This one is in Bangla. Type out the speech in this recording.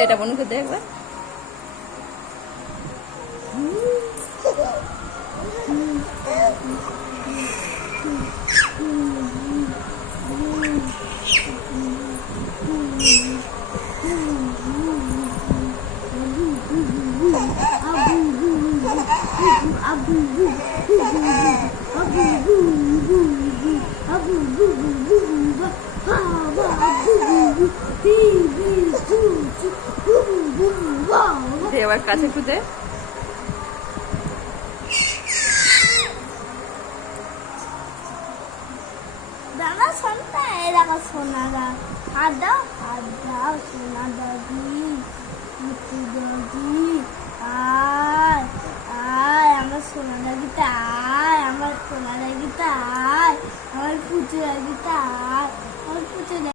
দে, এটা বনুকে দে একবার। দে এবার কাছে একটু দে। দাদা শোনটা এলাকা সোনা দা হাত দাও সোনা দাদি মুতু দাদি আয় আয় আমার সোনা দাদিটা আয় আমার সোনা দাদিটা আয় আমার পুচু দাদিটা